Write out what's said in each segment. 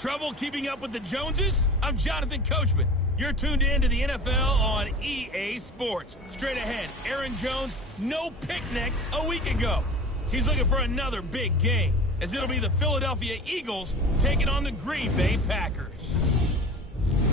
Trouble keeping up with the Joneses? I'm Jonathan Coachman. You're tuned in to the NFL on EA Sports. Straight ahead, Aaron Jones, no picnic a week ago. He's looking for another big game, as it'll be the Philadelphia Eagles taking on the Green Bay Packers.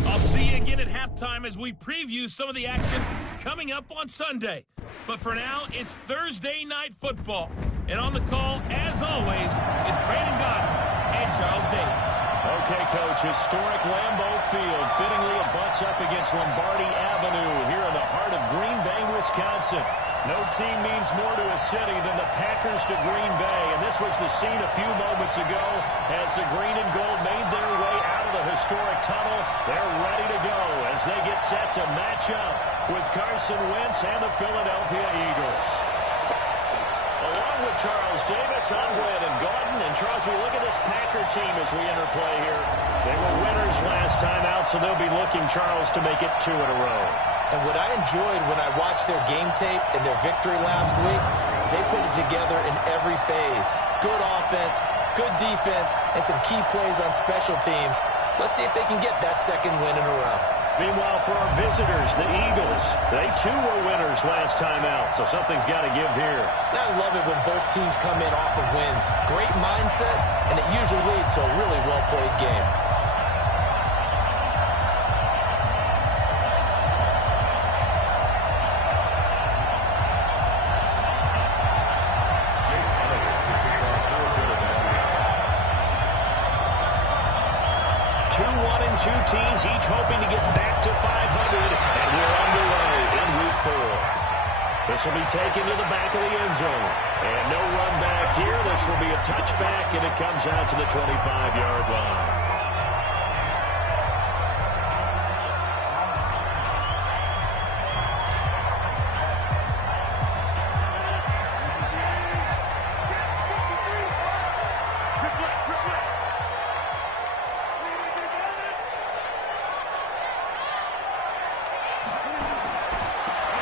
I'll see you again at halftime as we preview some of the action coming up on Sunday. But for now, it's Thursday Night Football. And on the call, as always, is Brandon Godwin and Charles Davis. Okay, Coach, historic Lambeau Field. Fittingly, it butts up against Lombardi Avenue here in the heart of Green Bay, Wisconsin. No team means more to a city than the Packers to Green Bay. And this was the scene a few moments ago as the green and gold made their way out of the historic tunnel. They're ready to go as they get set to match up with Carson Wentz and the Philadelphia Eagles. Along with Charles Davis, I'm Brandon Gaudin. And Charles, we look at this Packer team as we interplay here. They were winners last time out, so they'll be looking, Charles, to make it 2 in a row. And what I enjoyed when I watched their game tape and their victory last week is they put it together in every phase. Good offense, good defense, and some key plays on special teams. Let's see if they can get that second win in a row. Meanwhile, for our visitors, the Eagles, they too were winners last time out, so something's got to give here. And I love it when both teams come in off of wins. Great mindsets, and it usually leads to a really well-played game. Two teams each hoping to get back to 500, and we're underway in Week 4. This will be taken to the back of the end zone. And no run back here. This will be a touchback, and it comes out to the 25-yard line.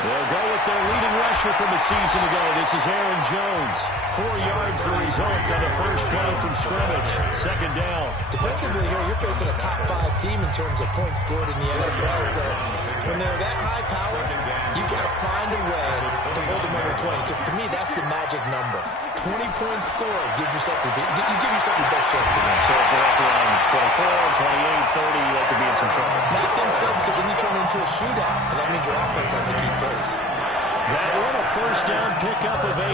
They'll go with their leading rusher from a season ago. This is Aaron Jones. 4 yards the result on the first play from scrimmage. Second down. Defensively here, you're facing a top 5 team in terms of points scored in the NFL. So when they're that high power, you've got to find a way to hold them under 20. Because to me, that's the magic number. 20-point score gives yourself your best chance to win. So if they're up around 24, 28, 30, they could be in some trouble. I think so, because then you turn into a shootout, and that means your offense has to keep pace. That one, a first down pickup of 8.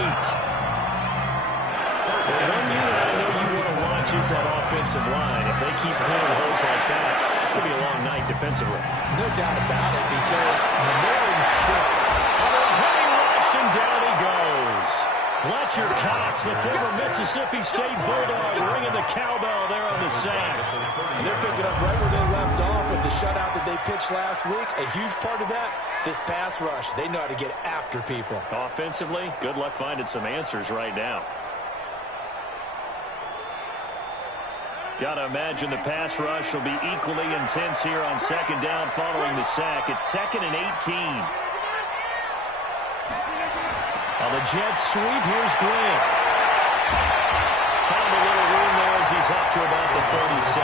The one unit I know you want to watch is that offensive line. If they keep clearing holes like that, it could be a long night defensively. No doubt about it, because when they're in sync, on a heavy rush, and down he goes. Fletcher Cox, the former Mississippi State Bulldog, ringing the cowbell there on the sack. And they're picking up right where they left off with the shutout that they pitched last week. A huge part of that, this pass rush. They know how to get after people. Offensively, good luck finding some answers right now. Got to imagine the pass rush will be equally intense here on second down following the sack. It's 2nd and 18. On the Jets sweep, here's Grant. Found a little room there as he's up to about the 37.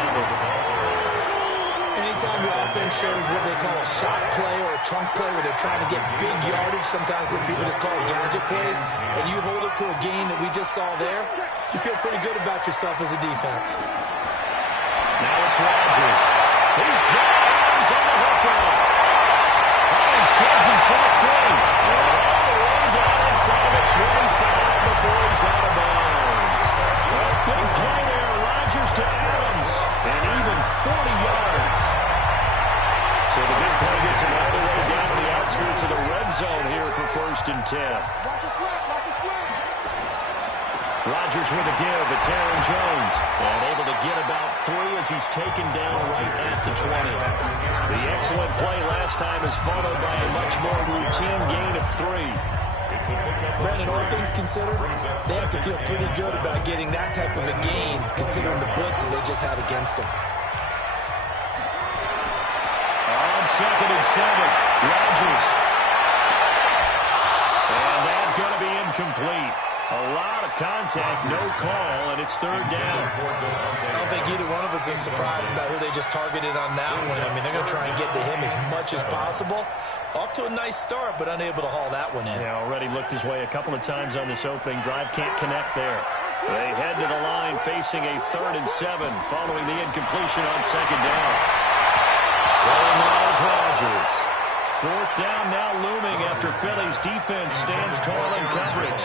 Anytime the offense shows what they call a shot play or a chunk play where they're trying to get big yardage, sometimes people just call it gadget plays, and you hold it to a gain that we just saw there, you feel pretty good about yourself as a defense. Now it's Rodgers. He's got it on the hook route. And sheds himself free. All the way down inside the 25 before he's out of bounds. A big play there. Rodgers to Adams. And even 40 yards. So the big play gets him all the way down to the outskirts of the red zone here for 1st and 10. Rodgers with a give. It's Aaron Jones. And able to get about 3 as he's taken down right at the 20. The excellent play last time is followed by a much more routine gain of 3. Brandon, all things considered, they have to feel pretty good about getting that type of a gain, considering the blitz that they just had against them. On 2nd and 7, Rodgers. And that's going to be incomplete. A lot of contact, no call, and it's 3rd down. I don't think either one of us is surprised about who they just targeted on that one. I mean, they're going to try and get to him as much as possible. Off to a nice start, but unable to haul that one in. Yeah, already looked his way a couple of times on this opening drive. Can't connect there. They head to the line facing a 3rd and 7 following the incompletion on 2nd down. Throwing Miles Rodgers. 4th down now looming after Philly's defense stands tall in coverage.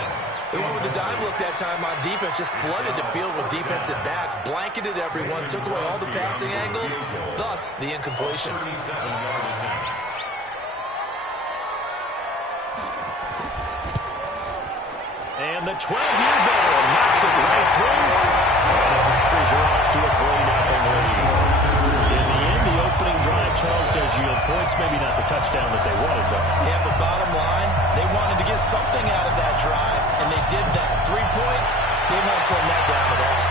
They went with the dive look that time on defense, just flooded the field with defensive backs, blanketed everyone, took away all the passing angles, thus the incompletion. And the 12-year veteran knocks it right through. And the Packers are off to a 3-0 lead. In the end, the opening drive, Charles, does yield points. Maybe not the touchdown that they wanted, though. Yeah, but bottom line, they wanted to get something out of that drive, and they did that. 3 points, they won't turn that down at all.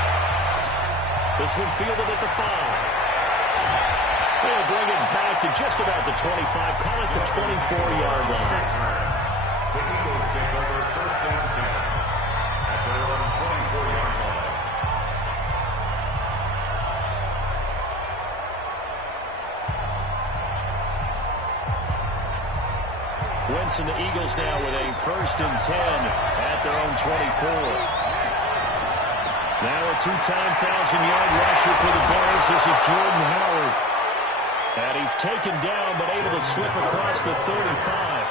This one fielded at the 5. They'll bring it back to just about the 25. Call it the 24-yard line. The Eagles take over 1st and 10 at their own 24-yard line. Wentz and the Eagles now with a 1st and 10 at their own 24. Now a 2-time 1,000-yard rusher for the Bears. This is Jordan Howard. And he's taken down but able to slip across the 35.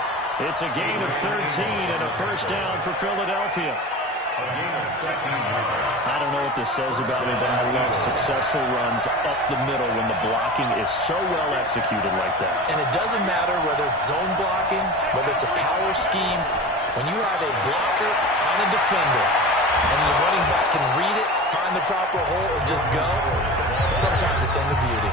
It's a gain of 13 and a 1st down for Philadelphia. I don't know what this says about me, but I love successful runs up the middle when the blocking is so well executed like that. And it doesn't matter whether it's zone blocking, whether it's a power scheme. When you have a blocker on a defender and the running back can read it, find the proper hole, and just go, sometimes a thing of beauty.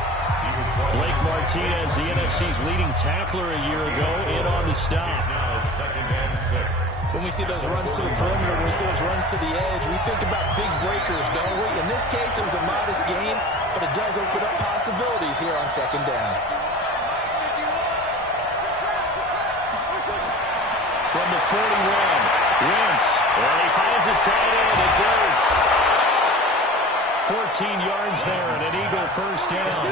Blake Martinez, the NFC's leading tackler a year ago, in on the stop. Now 2nd and 6. When we see those runs to the perimeter, when we see those runs to the edge, we think about big breakers, don't we? In this case, it was a modest gain, but it does open up possibilities here on 2nd down. From the 41, Wentz, and he finds his tight end. It's Ertz. 14 yards there and an Eagle 1st down.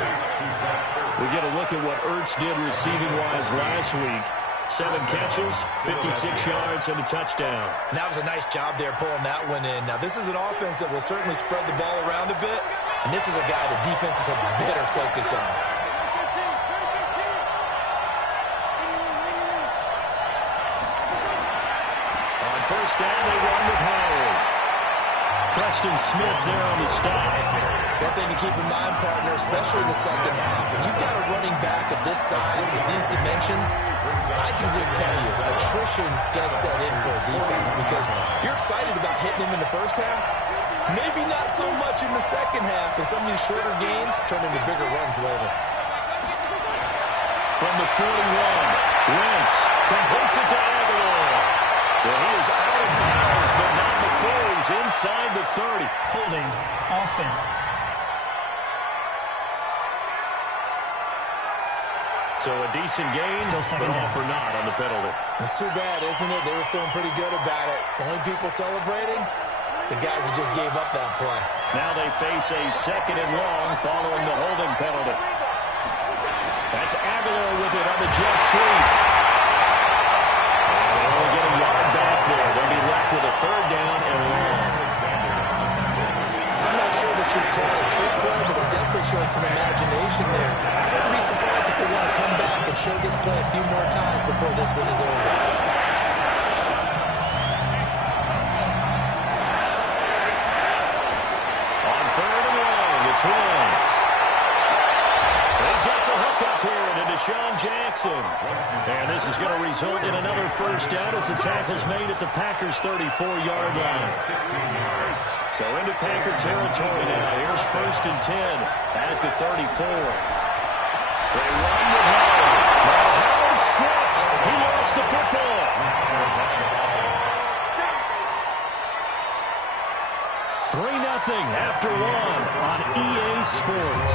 We get a look at what Ertz did receiving-wise last week. 7 catches, 56 yards, and a touchdown. And that was a nice job there pulling that one in. Now, this is an offense that will certainly spread the ball around a bit, and this is a guy the defenses have better focus on. On 1st down, they run with Howard. Preston Smith there on the stop. One thing to keep in mind, partner, especially in the 2nd half, when you've got a running back of this size and these dimensions, I can just tell you, attrition does set in for a defense because you're excited about hitting him in the 1st half, maybe not so much in the 2nd half, and some of these shorter gains turn into bigger runs later. From the 41, Wentz completes it to Aguilar. Well, he is out of bounds, but not before he's inside the 30. Holding offense. So a decent gain, but all for naught on the penalty. It's too bad, isn't it? They were feeling pretty good about it. Only people celebrating, the guys who just gave up that play. Now they face a 2nd and long following the holding penalty. That's Aguilar with it on the jet sweep. And they'll only get a yard back there. They'll be left with a 3rd down and long. I'm not sure what you'd call a trick play, but it definitely showed some imagination there. I wouldn't be surprised if they want to come back and show this play a few more times before this one is over. On 3rd and long, it's Wentz. He's got the hook up here to Deshaun Jackson. And this is going to result in another 1st down as the tackle's made at the Packers' 34-yard line. So into Packer territory now. Here's 1st and 10 at the 34. They run with Howard. Now Howard stripped. He lost the football. 3-0 after 1 on EA Sports.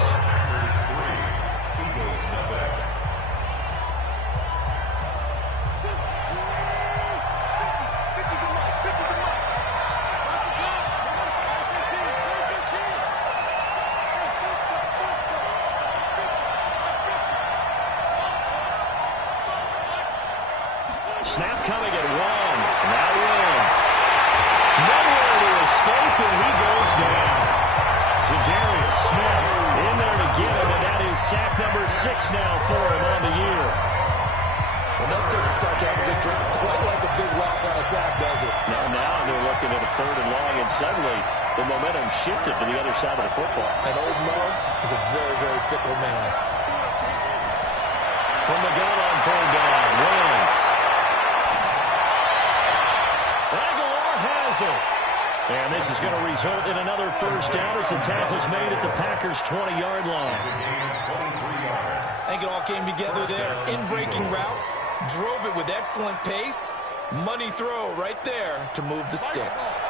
Snap coming at 1. Now wins. Nowhere to escape, and he goes down. Za'Darius Smith in there to get him, and that is sack number 6 now for him on the year. Well, that takes a start to have a good drive. Quite like a big loss on a sack, does it? Now they're looking at a 3rd and long, and suddenly the momentum shifted to the other side of the football. And old Mo is a very, very fickle man. From the gun on 3rd down, Wentz. Aguilar has it. And this is going to result in another 1st down as the tackle's made at the Packers' 20-yard line. I think it all came together there. In-breaking route, drove it with excellent pace. Money throw right there to move the sticks.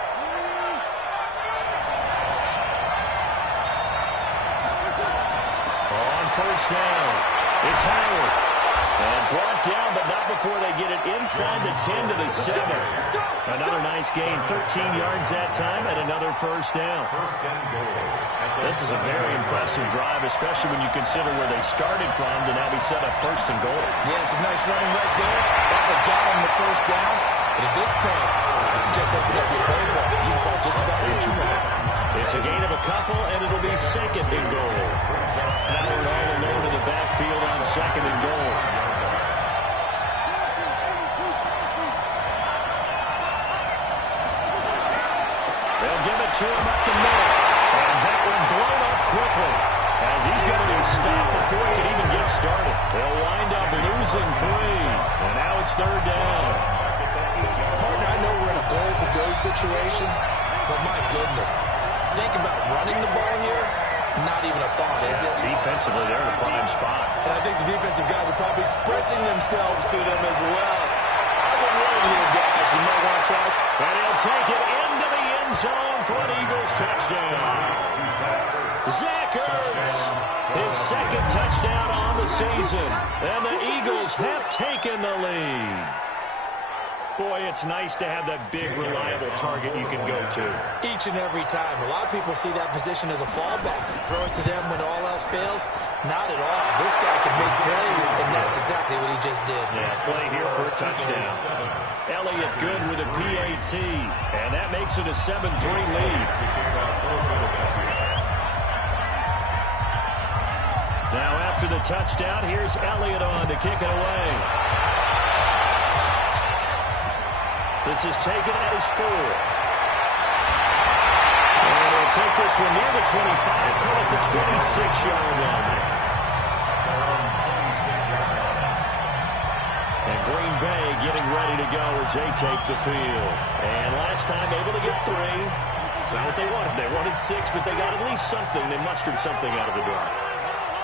On 1st down, it's Howard. And brought down, but not before they get it inside the 10 to the 7. Another nice gain, 13 yards that time, and another 1st down. This is a very impressive drive, especially when you consider where they started from to now be set up 1st and goal. Yeah, some nice running right there. That's what got them the 1st down. But at this point, this is just open up your playbook. You can call just about what you want. It's a gain of a couple, and it'll be 2nd and goal. Howard all alone in the backfield on 2nd and goal. They'll give it to him up the middle. And that one blown up quickly as he's going to be stopped before he can even get started. They'll wind up losing 3. And now it's 3rd down. Partner, I know we're in a goal-to-go situation, but my goodness. Think about running the ball here. Not even a thought, is it? Defensively, they're in a prime spot. And I think the defensive guys are probably expressing themselves to them as well. I've been worried here, guys. You might want to try it. And he'll take it into the end zone for an Eagles touchdown. Zach Ertz, his 2nd touchdown on the season. And the Eagles have taken the lead. Boy, it's nice to have that big, reliable target you can go to. Each and every time. A lot of people see that position as a fallback. Throw it to them when all else fails. Not at all. This guy can make plays, and that's exactly what he just did. Yeah, play here for a touchdown. Elliott good with a PAT, and that makes it a 7-3 lead. Now after the touchdown, here's Elliott on to kick it away. This is taken at his 4. And he'll take this one near the 25, put at the 26-yard line. And Green Bay getting ready to go as they take the field. And last time able to get 3. It's not what they wanted. They wanted 6, but they got at least something. They mustered something out of the drive.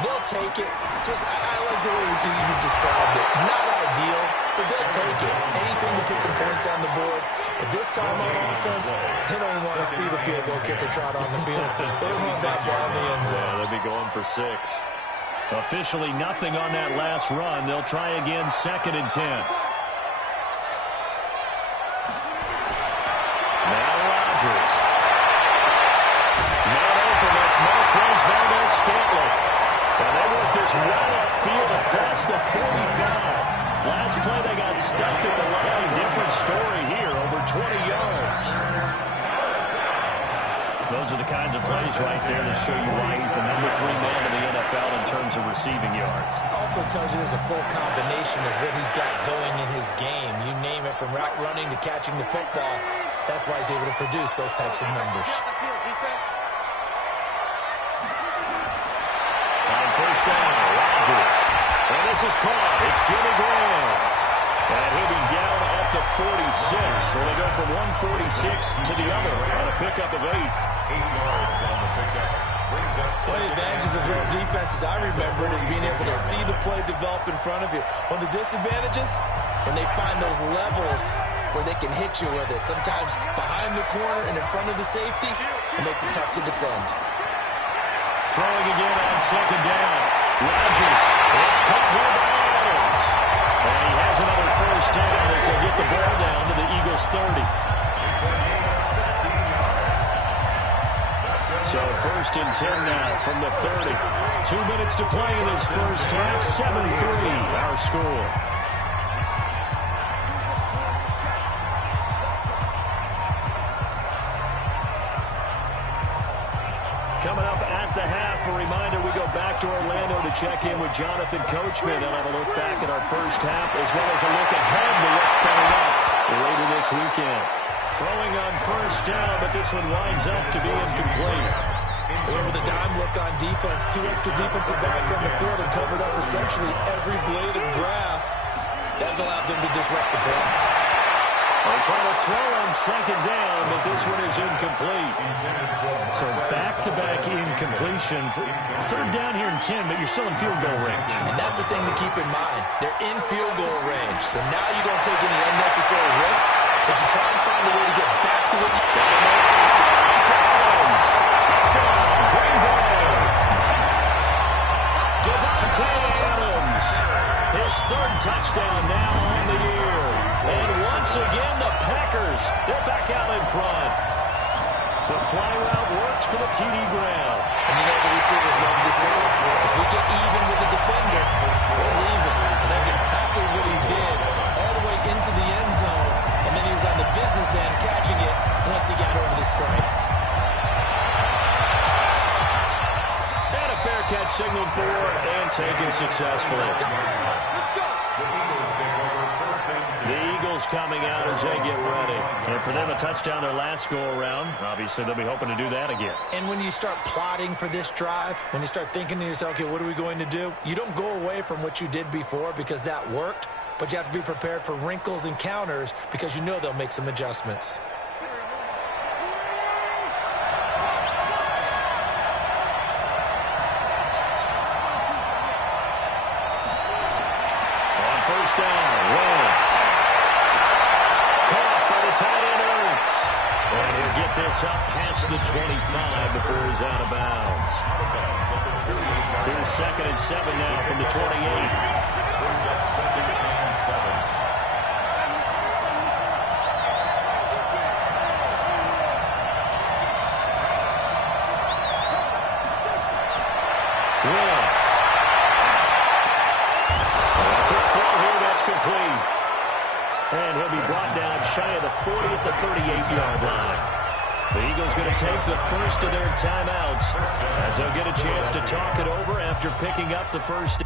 They'll take it. I like the way you described it. Not ideal, but they'll take it. Anything to put some points on the board. But this time on offense, they don't want to see the field goal kicker trot on the field. They want that ball in the end zone. Yeah, they'll be going for 6. Officially nothing on that last run. They'll try again 2nd and 10. Now Rodgers. Man open, that's Marquez Valdez-Scantling. And they work this right upfield across the 45. Last play they got stuffed at the line. Different story here, over 20 yards. Those are the kinds of plays right there that show you why he's the #3 man in the NFL in terms of receiving yards. Also tells you there's a full combination of what he's got going in his game. You name it, from route running to catching the football. That's why he's able to produce those types of numbers. On 1st down, Rodgers. And this is caught. It's Jimmy Graham. And he'll be down at the 46. So they go from 146 to the other on a pickup of 8. 8 yards on the pickup. One of the advantages of zone defense, as I remember it, is being able to see the play develop in front of you. One of the disadvantages, when they find those levels where they can hit you with it. Sometimes behind the corner and in front of the safety, it makes it tough to defend. Throwing again on 2nd down. Rodgers. It's caught here by Adams. And he has another 1st down as they get the ball down to the Eagles 30. So 1st and 10 now from the 30. 2 minutes to play in this first half. 7-3 our score. the half. A reminder, we go back to Orlando to check in with Jonathan Coachman and have a look back at our first half as well as a look ahead to what's coming up later this weekend. Throwing on first down, but this one winds up to be incomplete. And with a dime look on defense, 2 extra defensive backs on the field and covered up essentially every blade of grass. That allowed them to disrupt the play. They're trying to throw on second down, but this one is incomplete. So back-to-back incompletions. Third down here in 10, but you're still in field goal range. And that's the thing to keep in mind. They're in field goal range. So now you don't take any unnecessary risks, but you try and find a way to get back to what you got. Touchdown, Green Bay. Devontae Adams. His third touchdown now on the year. And once again, the Packers, they're back out in front. The fly route works for the TD ground. And you know the receivers love to say, if we get even with the defender, we're leaving. And that's exactly what he did, all the way into the end zone. And then he was on the business end catching it once he got over the screen. And a fair catch signaled for and taken successfully. The Eagles coming out as they get ready. And for them, a touchdown their last go-around. Obviously, they'll be hoping to do that again. And when you start plotting for this drive, when you start thinking to yourself, okay, what are we going to do? You don't go away from what you did before because that worked, but you have to be prepared for wrinkles and counters because you know they'll make some adjustments. On first down, Wentz. Caught by the tight end, Ertz. And he'll get this up past the 25 before he's out of bounds. Here's 2nd and 7 now from the 28. Brings up 2nd and 7. Wentz. A quick throw here, that's complete. And he'll be brought down shy of the 40 at the 38-yard line. The Eagles going to take the first of their timeouts as they'll get a chance to talk it over after picking up the first.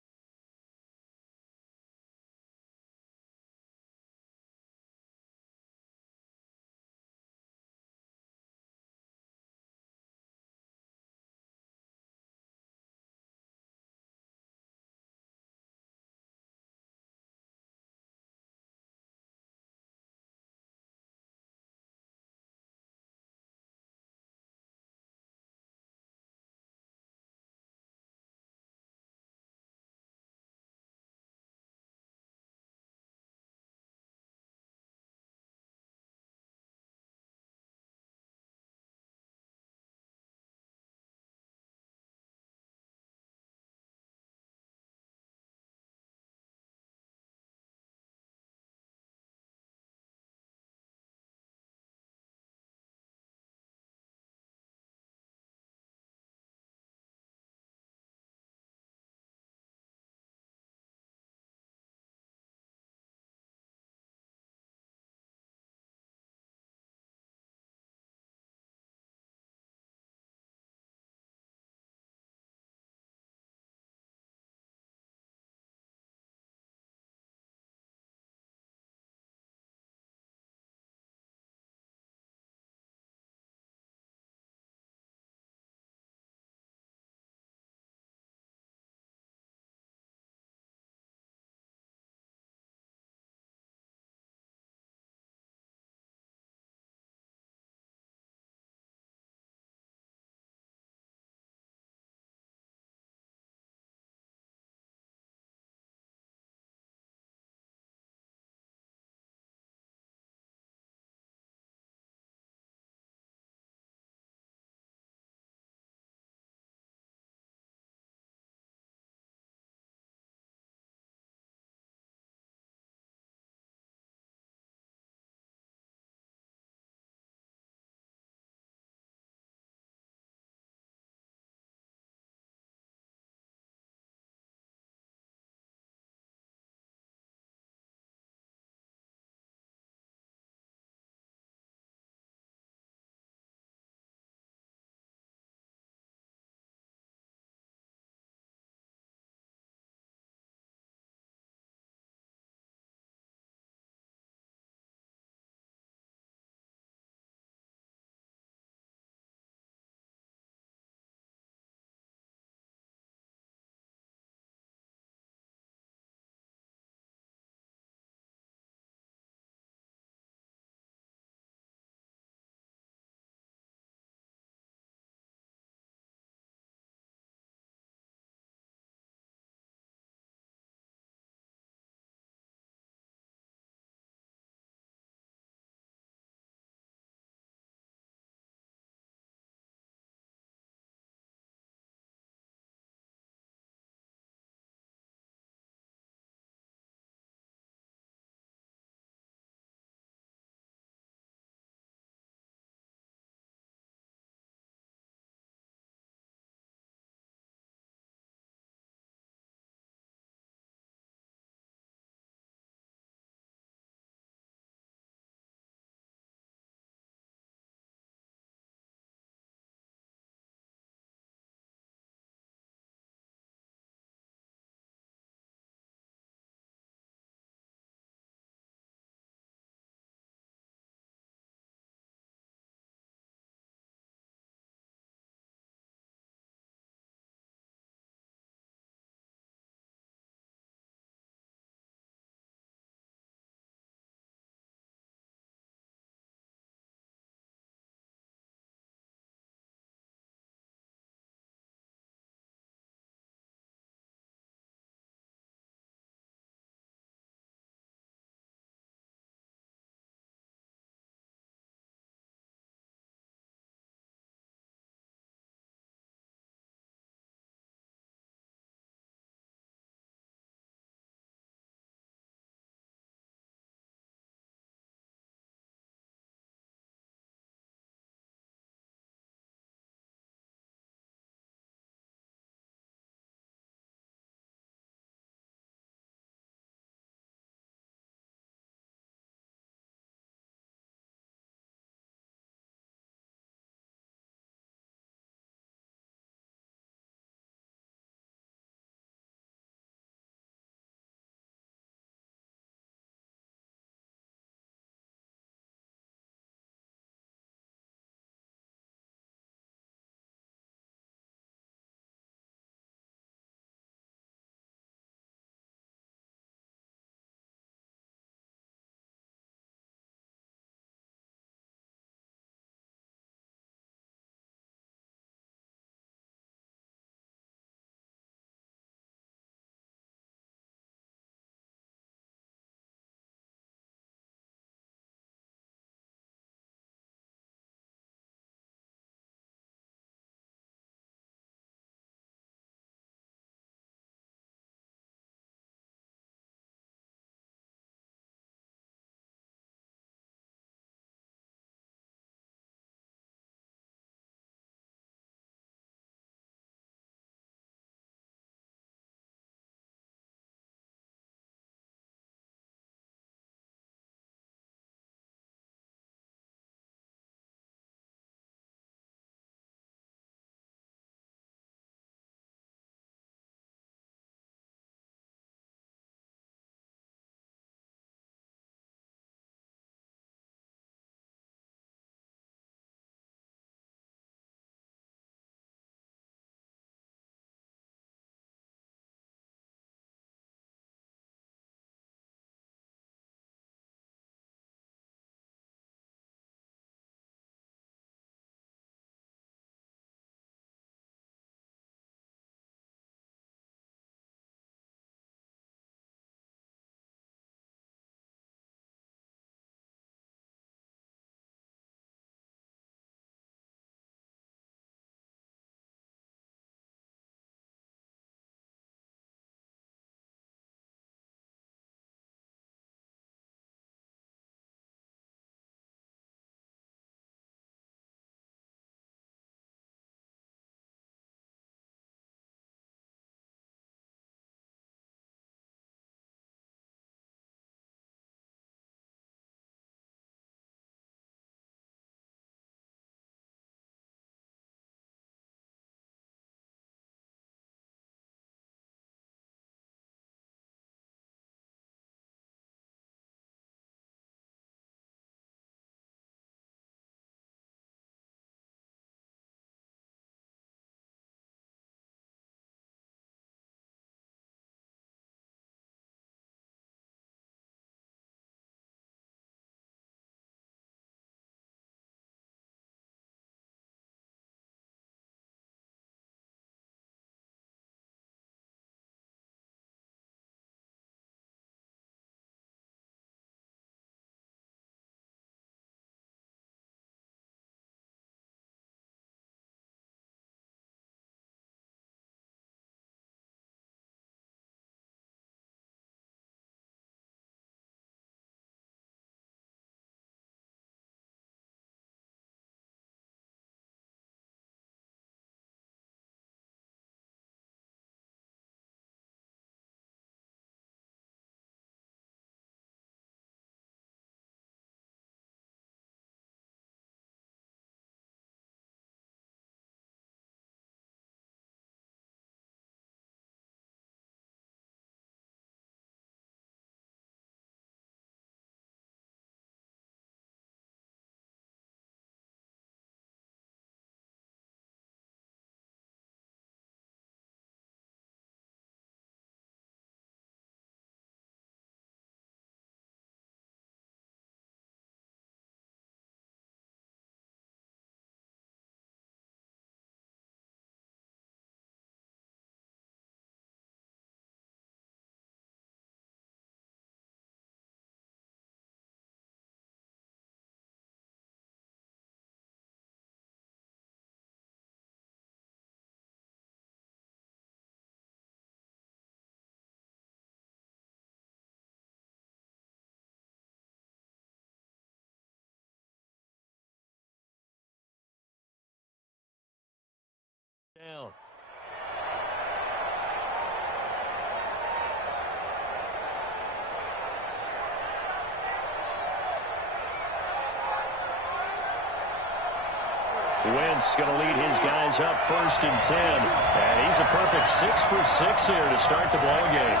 Wentz going to lead his guys up 1st and 10. And he's a perfect 6 for 6 here to start the ball game.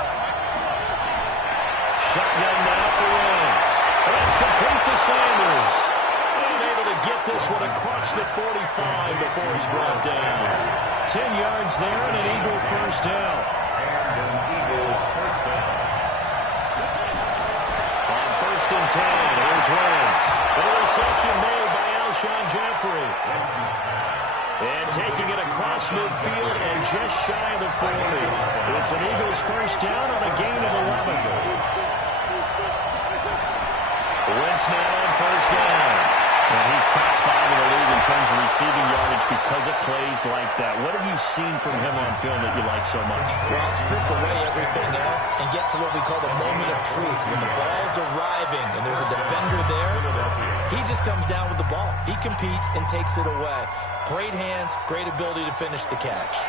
Shotgun now for Wentz. That's complete to Sanders. Unable to get this one across the 45 before he's brought down. 10 yards there and an Eagle first down. On 1st and 10, here's Wentz. The reception made by Alshon Jeffrey. And taking it across midfield and just shy of the 40. It's an Eagles first down on a gain of 11. Wentz now on 1st down. And he's top 5 in the league in terms of receiving yardage because of plays like that. What have you seen from him on film that you like so much? Well, strip away everything else and get to what we call the moment of truth. When the ball's arriving and there's a defender there, he just comes down with the ball. He competes and takes it away. Great hands, great ability to finish the catch.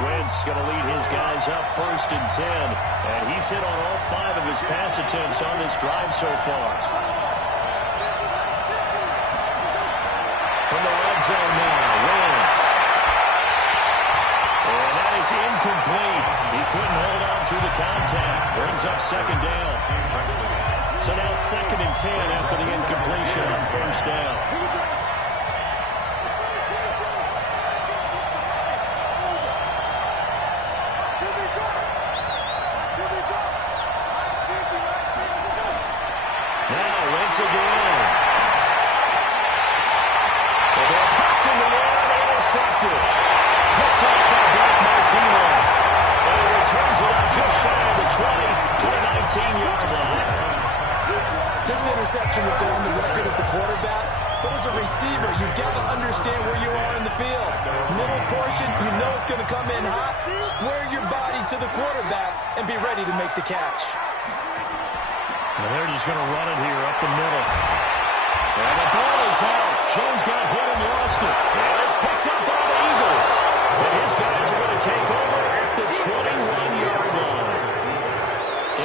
Wentz going to lead his guys up 1st and 10. And he's hit on all 5 of his pass attempts on this drive so far. From the red zone now, Wentz. And that is incomplete. He couldn't hold on through the contact. Brings up 2nd down. So now 2nd and 10 after the incompletion on 1st down. Now Wentz again. And they're popped in the air and intercepted. Picked off by Blake Martinez. And he returns it up just shy of the 20 to the 19-yard line. This interception will go on the record of the quarterback, but as a receiver, you've got to understand where you are in the field. Middle portion, you know it's going to come in hot. Square your body to the quarterback and be ready to make the catch. And they're just going to run it here up the middle. And the ball is out. Jones got hit and lost it. And it's picked up by the Eagles. And his guys are going to take over at the 21-yard line.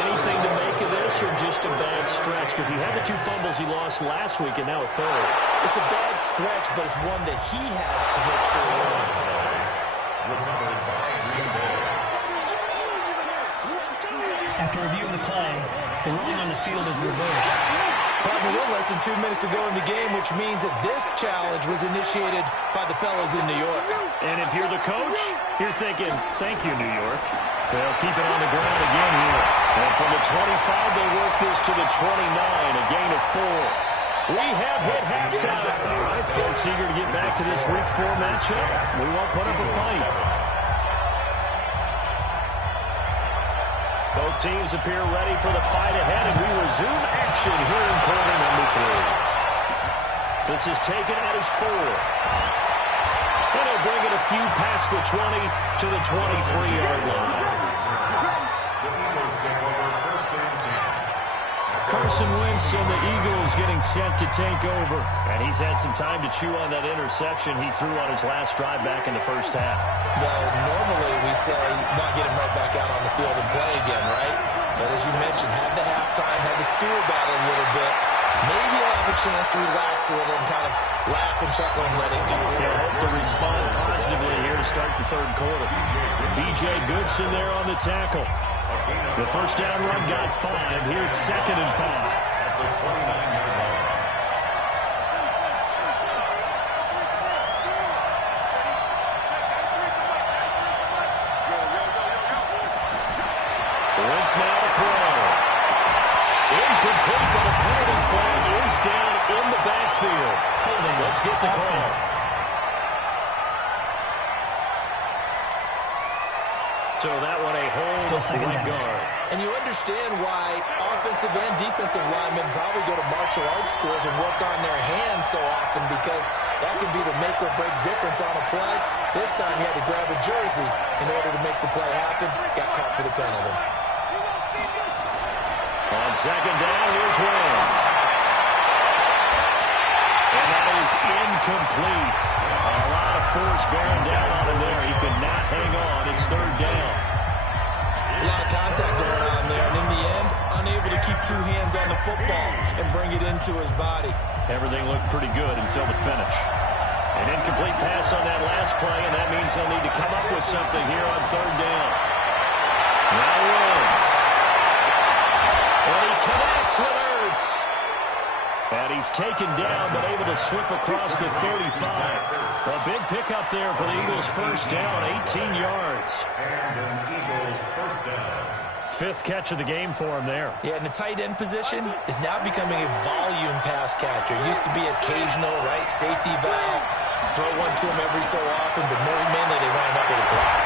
Anything to make of this or just a bad stretch? Because he had the 2 fumbles he lost last week and now a 3rd. It's a bad stretch, but it's one that he has to make sure we're on. After review of the play, the ruling on the field is reversed. Probably less than 2 minutes ago in the game, which means that this challenge was initiated by the fellows in New York. And if you're the coach, you're thinking, thank you, New York. They'll keep it on the ground again here. And from the 25, they work this to the 29, a gain of 4. We have hit halftime. All right, folks, eager to get back to this Week 4 matchup. We won't put up a fight. Both teams appear ready for the fight ahead, and we resume action here in quarter number 3. This is taken at his 4. And he'll bring it a few past the 20 to the 23-yard line. Carson Wentz and the Eagles getting set to take over. And he's had some time to chew on that interception he threw on his last drive back in the first half. Well, normally we say not get him right back out on the field and play again, right? But as you mentioned, had the halftime, had to stew about it a little bit. Maybe he'll have a chance to relax a little and kind of laugh and chuckle and let it go. He'll hope to respond positively here to start the 3rd quarter. B.J. Goodson there on the tackle. The first down run got 5. Here's 2nd and 5. Wentz now to throw. Incomplete, but a penalty flag is down in the backfield. Let's get the call. So that one a hold right guard. And you understand why offensive and defensive linemen probably go to martial arts schools and work on their hands so often, because that can be the make or break difference on a play. This time he had to grab a jersey in order to make the play happen. Got caught for the penalty. On 2nd down, here's Wentz. And that is incomplete. A lot of force bearing down on him there. He could not hang on. It's 3rd down. It's a lot of contact going on there, and in the end, unable to keep 2 hands on the football and bring it into his body. Everything looked pretty good until the finish. An incomplete pass on that last play, and that means they'll need to come up with something here on third down. Now Woods. And he connects with Ertz. And he's taken down, but able to slip across the 35. A big pickup there for the Eagles' first down, 18 yards. And an Eagles first down. Fifth catch of the game for him there. Yeah, and the tight end position is now becoming a volume pass catcher. Used to be occasional, right, safety valve, throw one to him every so often, but more mainly they run him up with a block.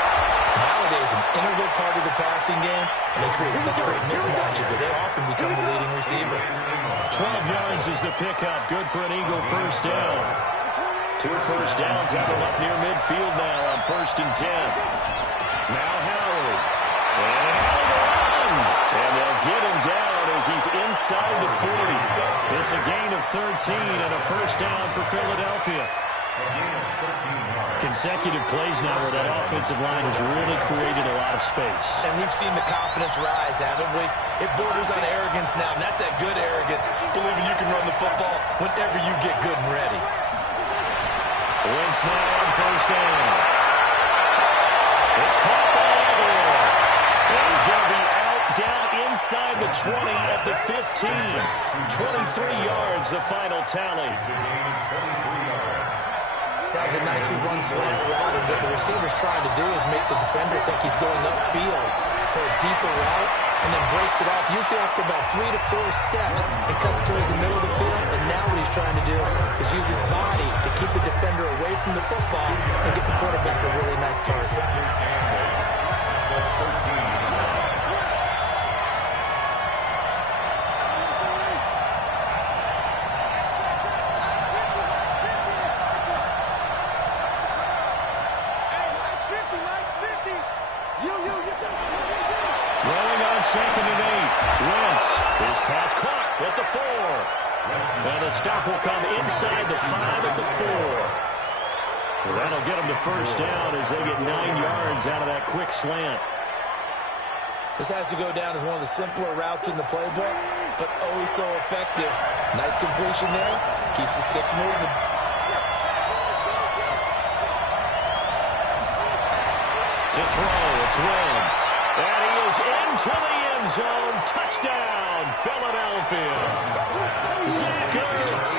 Nowadays, an integral part of the passing game, and they create such great mismatches that they often become the leading receiver. 12 yards is the pickup. Good for an Eagle first down. 2 first downs have him up near midfield now on 1st and 10. Now Howard. And and they'll get him down as he's inside the 40. It's a gain of 13 and a first down for Philadelphia. Consecutive plays now where that offensive line has really created a lot of space. And we've seen the confidence rise, haven't we? It borders on arrogance now, and that's that good arrogance, believing you can run the football whenever you get good and ready. Wentz now on first down. It's caught by Aguilar. And he's going to be out down inside the 20 at the 15. 23 yards, the final tally. That was a nicely run slant route, and what the receiver's trying to do is make the defender think he's going upfield for a deeper route, and then breaks it off, usually after about 3 to 4 steps, and cuts towards the middle of the field. And now what he's trying to do is use his body to keep the defender away from the football and get the quarterback a really nice target. Throwing on 2nd and 8. Wentz. His pass caught at the 4. And the stop will come inside the 5 at the 4. Well, that'll get them to first down as they get 9 yards out of that quick slant. This has to go down as one of the simpler routes in the playbook, but oh so effective. Nice completion there. Keeps the sticks moving. To throw, it's Wentz. And he is into the end zone. Touchdown, Philadelphia. Zach Ertz,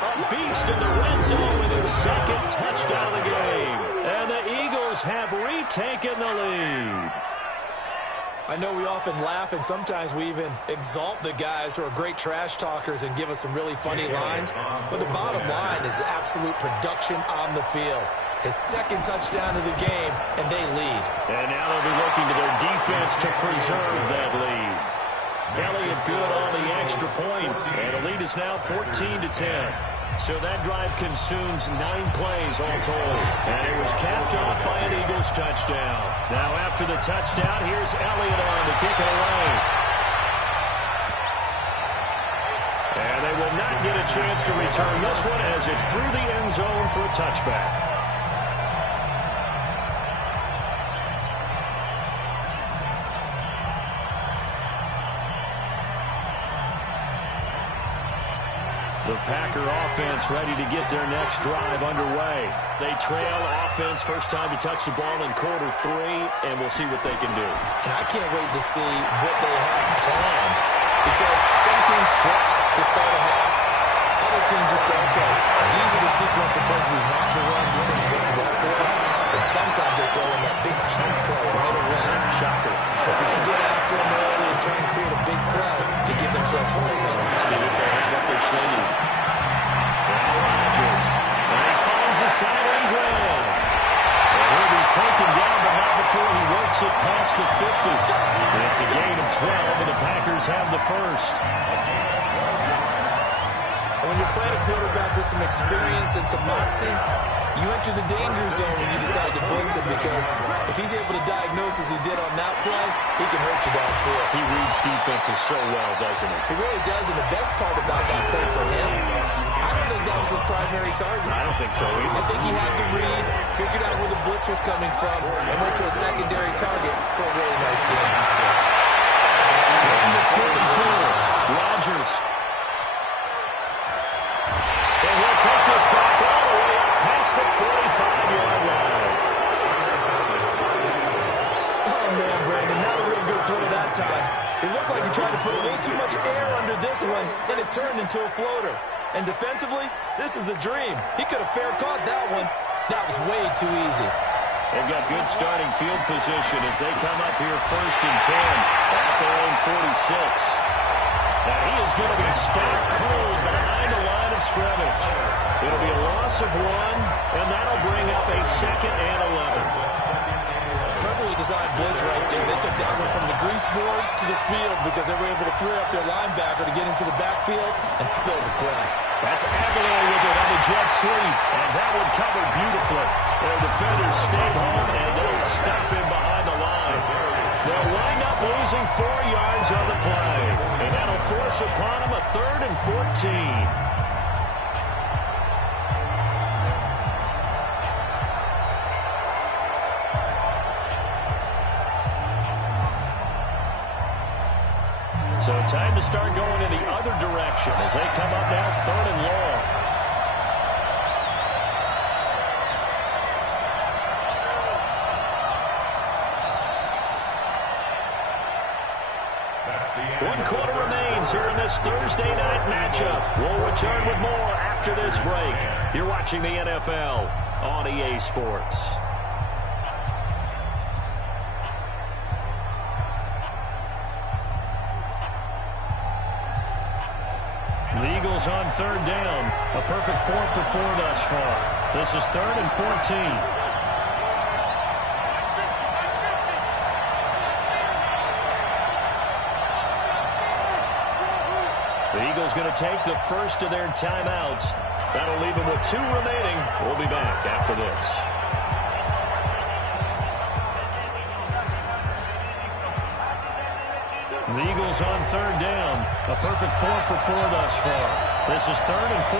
a beast in the red zone with his 2nd touchdown of the game. And the Eagles have retaken the lead. I know we often laugh, and sometimes we even exalt the guys who are great trash talkers and give us some really funny lines. But the bottom line is absolute production on the field. His 2nd touchdown of the game, and they lead. And now they'll be looking to their defense to preserve that lead. Elliott good on the extra point, and the lead is now 14-10. So that drive consumes 9 plays all told. And it was capped off by an Eagles touchdown. Now after the touchdown, here's Elliott on to kick it away. And they will not get a chance to return this one as it's through the end zone for a touchback. The Packer offense ready to get their next drive underway. They trail offense, first time to touch the ball in Q3, and we'll see what they can do. And I can't wait to see what they have planned, because some teams script to start a half. Other teams just go, okay, these are the sequence of plays we want to run. These things work well for us. And sometimes they throw in that big chunk play right away. Shocker. Try and get after them early and try and create a big play to give themselves some momentum. See what they have up their sleeve. Now Rodgers. And he finds his tight end Graham. And he'll be taken down, but not before he works it past the 50. And it's a gain of 12, and the Packers have the first. When you're playing a quarterback with some experience and some moxie, you enter the danger zone when you decide to blitz him, because if he's able to diagnose as he did on that play, he can hurt you downfield. He reads defenses so well, doesn't he? He really does, and the best part about that play for him, I don't think that was his primary target. I don't think so either. I think he had the read, figured out where the blitz was coming from, and went to a secondary target for a really nice game. From the 44, Rodgers. And he'll take this back all the way up past 45-yard line. Oh, man, Brandon, not a real good throw that time. It looked like he tried to put a little too much air under this one, and it turned into a floater. And defensively, this is a dream. He could have fair caught that one. That was way too easy. They've got good starting field position as they come up here 1st and 10 at their own 46. And he is going to be stopped cold behind the line of scrimmage. It'll be a loss of 1, and that'll bring up a 2nd and 11. Perfectly designed blitz right there. They took that one from the grease board to the field because they were able to free up their linebacker to get into the backfield and spill the play. That's Aguilar with it on the jet sweep, and that one covered beautifully. Their defenders stayed home, and they'll stop him behind the line. They'll wind up losing 4 yards on the play, and that'll force upon them a 3rd and 14. So time to start going in the other direction as they come up now 3rd and long. One quarter remains here in this Thursday night matchup. We'll return with more after this break. You're watching the NFL on EA Sports. The Eagles on 3rd down. A perfect 4 for 4 thus far. This is 3rd and 14. The Eagles going to take the first of their timeouts. That'll leave them with 2 remaining. We'll be back after this. The Eagles on 3rd down. A perfect 4 for 4 thus far. This is 3rd and 14.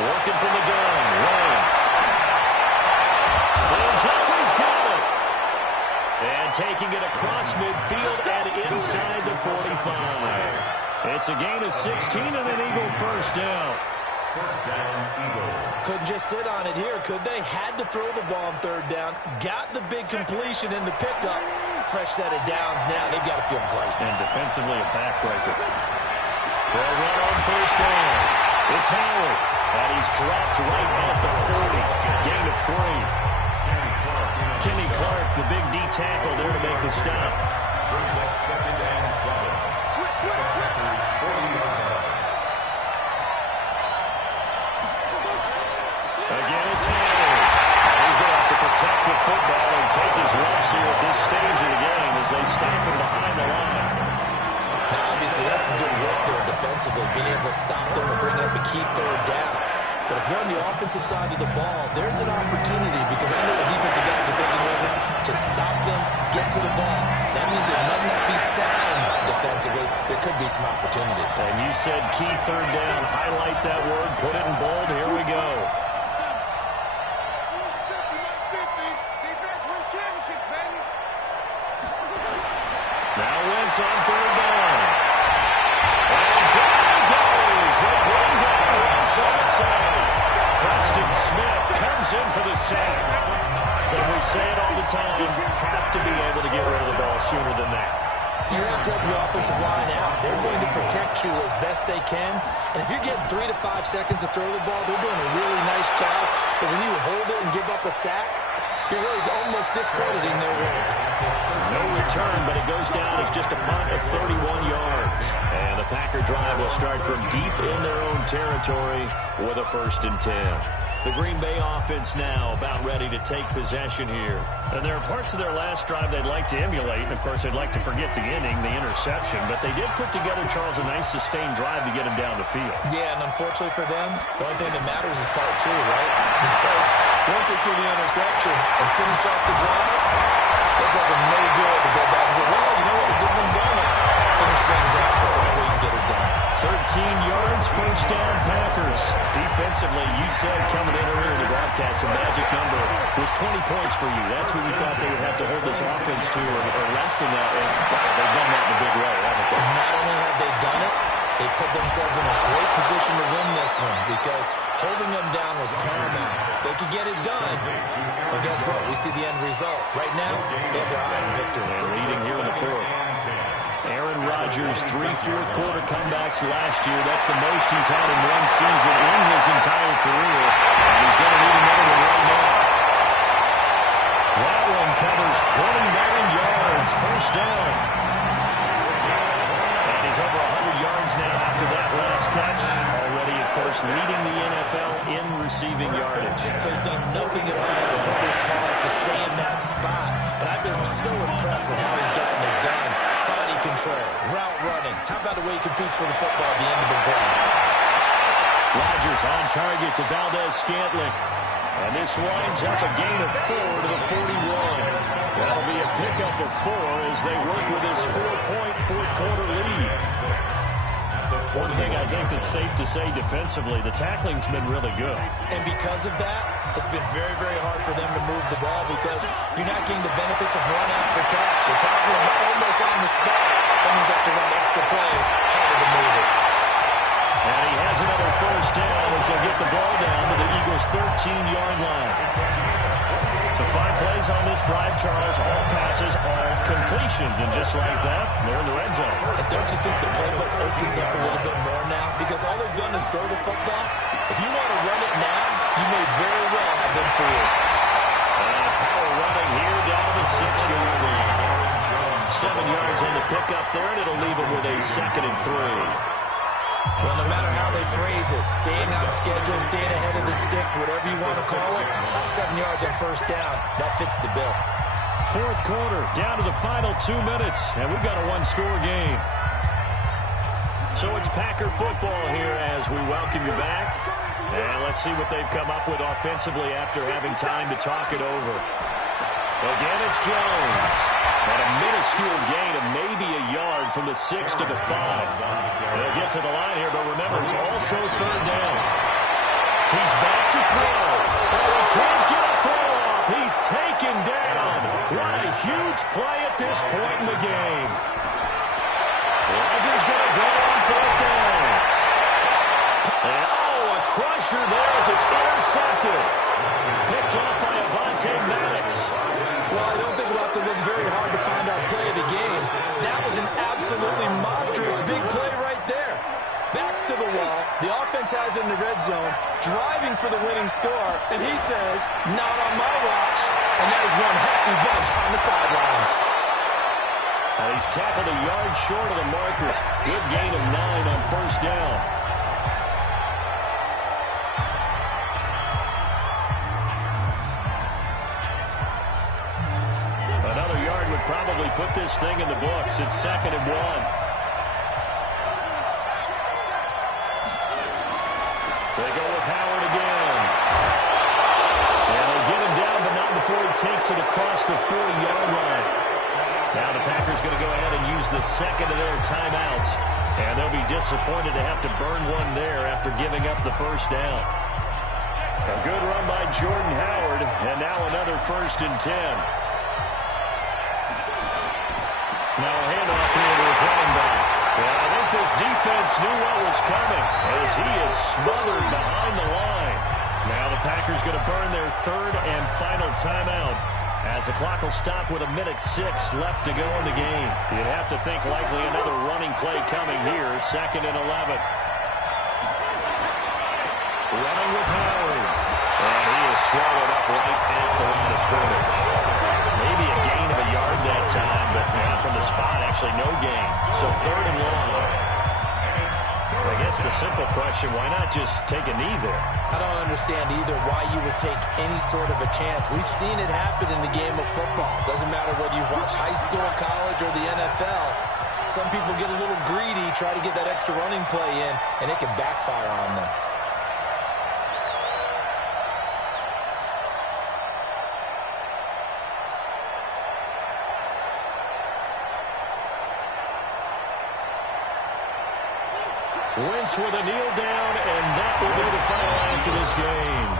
Working from the gun, Lance. And Jeffrey's got it. And taking it across midfield and inside the 45. It's a gain of 16 and an Eagle first down. First down, Eagle. Couldn't just sit on it here, could they? Had to throw the ball on 3rd down. Got the big completion in the pickup. Fresh set of downs now. They've got to feel great. And defensively a backbreaker. They'll run on 1st down. It's Howard. And he's dropped right at the 40. Gain of 3. Kenny Clark, the big D tackle there to make the stop. Brings up 2nd and 7. Packers 40-yard line. Again, it's Howard. He's going to have to protect the football and take his lumps here at this stage of the game as they stop him behind the line. Now, obviously, that's some good work there defensively, being able to stop them and bring up a key 3rd down. But if you're on the offensive side of the ball, there's an opportunity because I know the defensive guys are thinking right now, just stop them, get to the ball. That means it might not be sound defensively. There could be some opportunities. And you said key 3rd down. Highlight that word. Put it in bold. Here we go. Now Wentz on 3rd down. And down he goes. They bring down Wentz on the side. Preston Smith comes in for the sack. But we say it all the time, have to be able to get rid of the ball sooner than that. You have to help your offensive line out. They're going to protect you as best they can. And if you're getting 3 to 5 seconds to throw the ball, they're doing a really nice job. But when you hold it and give up a sack, you're really almost discrediting their work. No return, but it goes down as just a punt of 31 yards. And the Packer drive will start from deep in their own territory with a 1st and 10. The Green Bay offense now about ready to take possession here. And there are parts of their last drive they'd like to emulate. And, of course, they'd like to forget the inning, the interception. But they did put together, Charles, a nice sustained drive to get him down the field. Yeah, and unfortunately for them, the only thing that matters is part 2, right? Because once they threw the interception and finished off the drive, it does them no good to go back and say, well, you know what, a good one done. Finish things out. That's the only way you can get it done. 13 yards, 1st down Packers. Defense defensively, you said coming in earlier in the broadcast, the magic number was 20 points for you. That's what we thought they would have to hold this offense to, or less than that. And wow, they've done that in a big way, haven't they? Not only have they done it, they put themselves in a great position to win this one because holding them down was paramount. If they could get it done, well, guess what? We see the end result. Right now, they have their eye on victory. They're leading here in the fourth. Aaron Rodgers, 3 fourth-quarter comebacks last year. That's the most he's had in one season in his entire career. And he's going to need another one right now. That one covers 29 yards. First down. And he's over 100 yards now after that last catch. Already, of course, leading the NFL in receiving yardage. So he's done nothing at all to hold his cause to stay in that spot. But I've been so impressed with how he's gotten it done. Body control, route running. How about the way he competes for the football at the end of the play? Rodgers on target to Valdez-Scantling. And this winds up a gain of 4 to the 41. That'll be a pickup of 4 as they work with this 4-point fourth-quarter lead. One thing I think that's safe to say defensively, the tackling's been really good. And because of that, it's been very, very hard for them to move the ball because you're not getting the benefits of run after catch. You're tackling them almost on the spot. That means you have to run extra plays, harder to move it. And he has another first down as they'll get the ball down to the Eagles' 13-yard line. So 5 plays on this drive, Charles. All passes, all completions. And just like that, they're in the red zone. And don't you think the playbook opens up a little bit more now? Because all they've done is throw the football. If you want to run it now, you may very well have been fooled. And power running here down to the 6-yard line. 7 yards on the pickup there, and it'll leave them with a 2nd and 3. Well, no matter how they phrase it, staying on schedule, staying ahead of the sticks, whatever you want to call it, 7 yards on first down, that fits the bill. Fourth quarter, down to the final 2 minutes, and we've got a one-score game. So it's Packer football here as we welcome you back. And let's see what they've come up with offensively after having time to talk it over. Again, it's Jones. And a minuscule gain of maybe a yard from the 6 to the 5. They'll get to the line here, but remember, it's also third down. He's back to throw. Oh, he can't get a throw off. He's taken down. What a huge play at this point in the game. Rodgers going to go on fourth down. And oh, a crusher there as it's intercepted. Picked off by Avonte Maddox. Well, I don't think we'll have to look very hard to find our play of the game. That was an absolutely monstrous big play right there. Backs to the wall. The offense has it in the red zone, driving for the winning score, and he says, not on my watch. And that is one happy bunch on the sidelines. And he's tackled a yard short of the marker. Good gain of 9 on first down. Another yard would probably put this thing in the books. It's 2nd and 1. They go with Howard again. And they'll get him down, but not before he takes it across the 40-yard line. Now the Packers going to go ahead and use the second of their timeouts. And they'll be disappointed to have to burn one there after giving up the first down. A good run by Jordan Howard, and now another 1st and 10. Now a handoff here to his running back. And I think this defense knew what was coming as he is smothered behind the line. Now the Packers going to burn their 3rd and final timeout as the clock will stop with 1:06 left to go in the game. You'd have to think likely another running play coming here, 2nd and 11. Running with Howard. And he is swallowed up right at the line of scrimmage. Maybe a gain of a yard that time, but from the spot, actually no gain. So 3rd and long. I guess the simple question, why not just take a knee there? I don't understand either why you would take any sort of a chance. We've seen it happen in the game of football. Doesn't matter whether you've watched high school, college, or the NFL. Some people get a little greedy, try to get that extra running play in, and it can backfire on them. Wentz with a kneel down, and that will be the final after this game.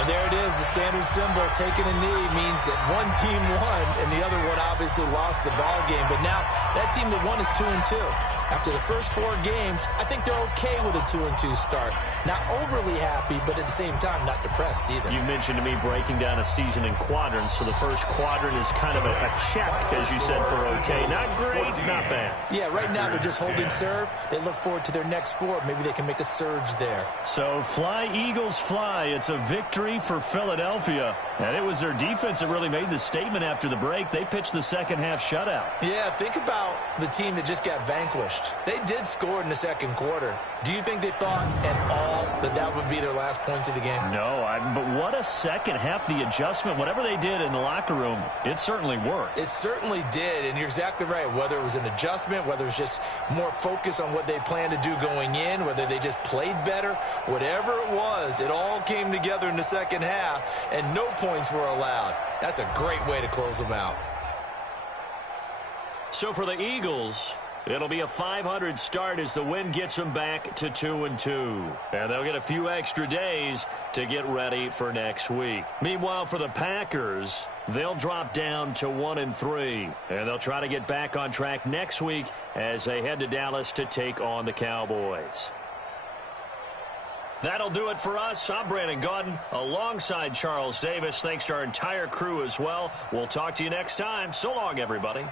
And there it is, the standard symbol. Taking a knee means that one team won and the other one obviously lost the ball game. But now that team that won is 2-2. After the first 4 games, I think they're okay with a 2-2 start. Not overly happy, but at the same time, not depressed either. You mentioned to me breaking down a season in quadrants. So the first quadrant is kind of a check, as you said, for okay. Not great, not bad. Yeah, right now they're just holding serve. They look forward to their next 4. Maybe they can make a surge there. So fly, Eagles, fly. It's a victory for Philadelphia. And it was their defense that really made the statement after the break. They pitched the second half shutout. Yeah, think about the team that just got vanquished. They did score in the second quarter. Do you think they thought at all that that would be their last points of the game? No, but what a second half. The adjustment, whatever they did in the locker room, it certainly worked. It certainly did, and you're exactly right. Whether it was an adjustment, whether it was just more focus on what they planned to do going in, whether they just played better, whatever it was, it all came together in the second half, and no points were allowed. That's a great way to close them out. So for the Eagles, it'll be a 500 start as the win gets them back to 2-2. And they'll get a few extra days to get ready for next week. Meanwhile, for the Packers, they'll drop down to 1-3. And they'll try to get back on track next week as they head to Dallas to take on the Cowboys. That'll do it for us. I'm Brandon Gaudin alongside Charles Davis. Thanks to our entire crew as well. We'll talk to you next time. So long, everybody.